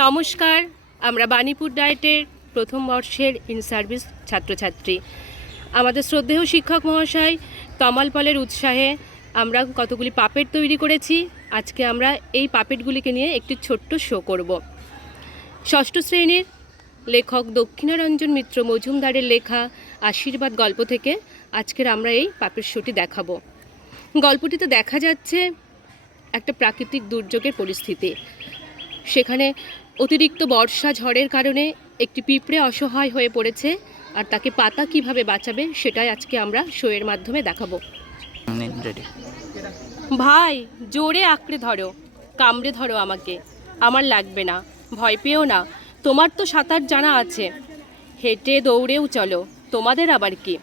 নমস্কার, আমরা বাণীপুর ডায়েটের প্রথম বর্ষের ইন সার্ভিস ছাত্রছাত্রী। আমাদের শ্রদ্ধেয় শিক্ষক মহাশয় তমাল পালের উৎসাহে আমরা কতগুলি পাপেট তৈরি করেছি। আজকে আমরা এই পাপেটগুলিকে নিয়ে একটি ছোট্ট শো করব। ষষ্ঠ শ্রেণীর লেখক দক্ষিণারঞ্জন মিত্র মজুমদারের লেখা আশীর্বাদ গল্প থেকে আজকের আমরা এই পাপেট শোটি দেখাবো। গল্পটিতে দেখা যাচ্ছে একটা প্রাকৃতিক দুর্যোগের পরিস্থিতি। সেখানে অতিরিক্ত বর্ষা ঝড়ের কারণে একটি পিঁপড়ে অসহায় হয়ে পড়েছে, আর তাকে পাতা কিভাবে বাঁচাবে সেটাই আজকে আমরা শোয়ের মাধ্যমে দেখাবো। ভাই, জোরে আঁকড়ে ধরো, কামড়ে ধরো আমাকে। আমার লাগবে না, ভয় পেও না, তোমার তো সাঁতার জানা আছে। হেঁটে দৌড়েও চলো, তোমাদের আবার কি।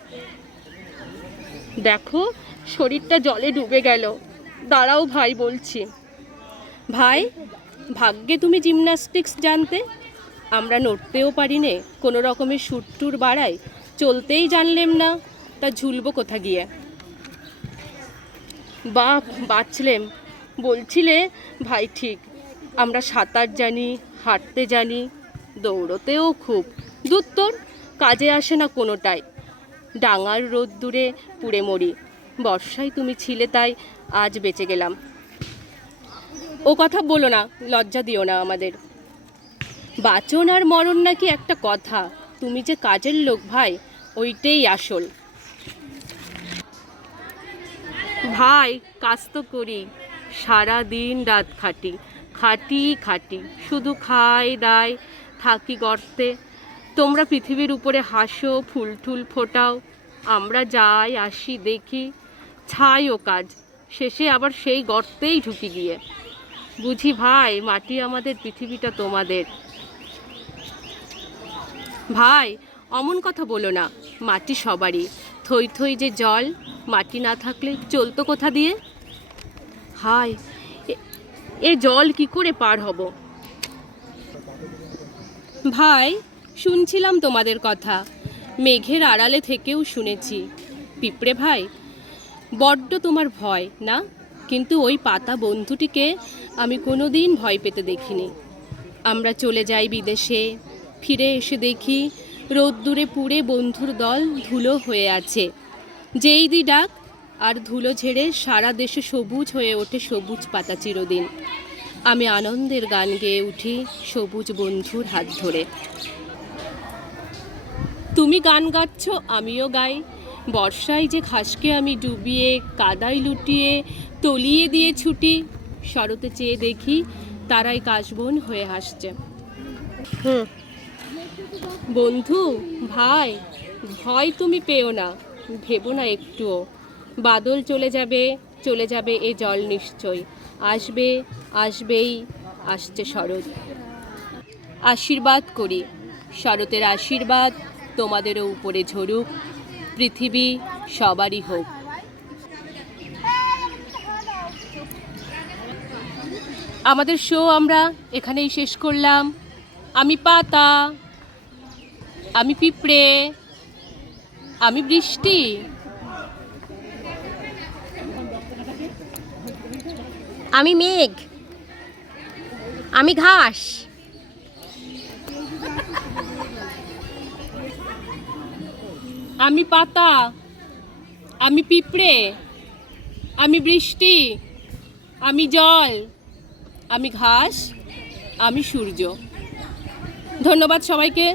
দেখো, শরীরটা জলে ডুবে গেল। দাঁড়াও ভাই, বলছি। ভাই, ভাগ্যে তুমি জিমন্যাস্টিক্স জানতে, আমরা নড়তেও পারি নে, কোনো রকমের সুট্টুর বাড়াই, চলতেই জানলেম না, তা ঝুলবো কোথা গিয়ে। বাপ, বাঁচলেম। বলছিলে ভাই, ঠিক, আমরা সাঁতার জানি, হাঁটতে জানি, দৌড়তেও খুব। দূর তোর, কাজে আসে না কোনোটাই। ডাঙার রোদ্দুরে পুড়ে মরি, বর্ষায় তুমি ছিলে তাই আজ বেঁচে গেলাম। ও কথা বলো না, লজ্জা দিও না আমাদের। বাঁচন আর মরণ নাকি একটা কথা, তুমি যে কাজের লোক ভাই, ওইটাই আসল। ভাই, কাজ তো করি, সারা দিন রাত খাটি, খাটি খাটি, শুধু খাই দাই, থাকি গর্তে। তোমরা পৃথিবীর উপরে হাসো, ফুল টুল ফোটাও, আমরা যাই আসি দেখি, ছাই ও কাজ, শেষে আবার সেই গর্তেই ঢুকি গিয়ে। বুঝি ভাই, মাটি আমাদের, পৃথিবীটা তোমাদের। ভাই, অমন কথা বলো না, মাটি সবারই। থই থই যে জল, মাটি না থাকলে চলতো কোথা দিয়ে। হায়, এ জল কি করে পার হব। ভাই, শুনছিলাম তোমাদের কথা, মেঘের আড়ালে থেকেও শুনেছি। পিঁপড়ে ভাই, বড্ড তোমার ভয় না, কিন্তু ওই পাতা বন্ধুটিকে আমি কোনো দিন ভয় পেতে দেখিনি। আমরা চলে যাই বিদেশে, ফিরে এসে দেখি রোদ্দুরে পুড়ে বন্ধুর দল ধুলো হয়ে আছে। যেই দি ডাক আর ধুলো ঝেড়ে সারা দেশে সবুজ হয়ে ওঠে সবুজ পাতা চিরদিন। আমি আনন্দের গান গেয়ে উঠি সবুজ বন্ধুর হাত ধরে। তুমি গান গাচ্ছ, আমিও গাই। বর্ষায় যে ঘাসকে আমি ডুবিয়ে, কাদায় লুটিয়ে, তলিয়ে দিয়ে ছুটি, শরতে চেয়ে দেখি তারাই কাশবন হয়ে হাসছে। বন্ধু, ভাই, ভয় তুমি পেও না, ভেবো না একটুও। বাদল চলে যাবে, চলে যাবে এ জল নিশ্চয়, আসবে, আসবেই, আসছে শরৎ। আশীর্বাদ করি, শরতের আশীর্বাদ তোমাদেরও উপরে ঝরুক, পৃথিবী সবারই হোক। আমাদের শো আমরা এখানেই শেষ করলাম। আমি পাতা, আমি পিঁপড়ে, আমি বৃষ্টি, আমি মেঘ, আমি ঘাস, আমি পাতা, আমি পিঁপড়ে, আমি বৃষ্টি, আমি জল, আমি ঘাস, আমি সূর্য। ধন্যবাদ সবাইকে।